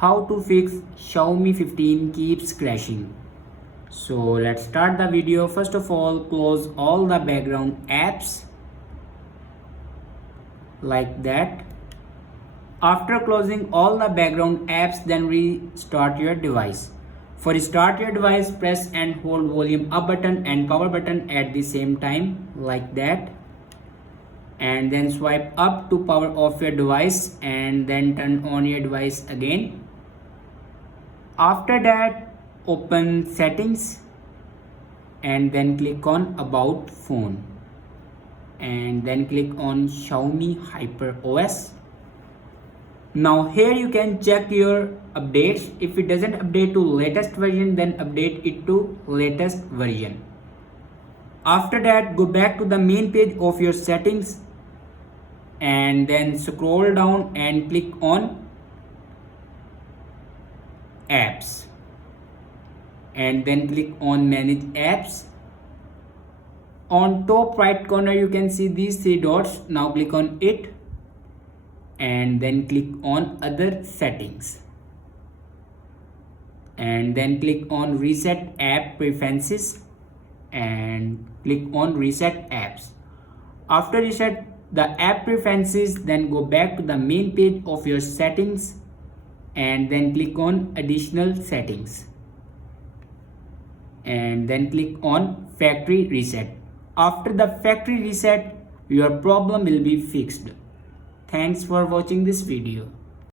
how to fix Xiaomi 15 keeps crashing. So let's start the video. First of all, close all the background apps like that. After closing all the background apps, then restart your device. For restart your device, press and hold volume up button and power button at the same time like that. And then swipe up to power off your device and then turn on your device again. After that, open settings and then click on about phone and then click on Xiaomi Hyper OS. Now here you can check your updates. If it doesn't update to latest version, then update it to latest version. After that, go back to the main page of your settings and then scroll down and click on apps and then click on manage apps. On top right corner you can see these three dots. Now click on it and then click on other settings and then click on reset app preferences and click on reset apps. After reset the app preferences, then go back to the main page of your settings and then click on additional settings and then click on factory reset. After the factory reset, your problem will be fixed. Thanks for watching this video.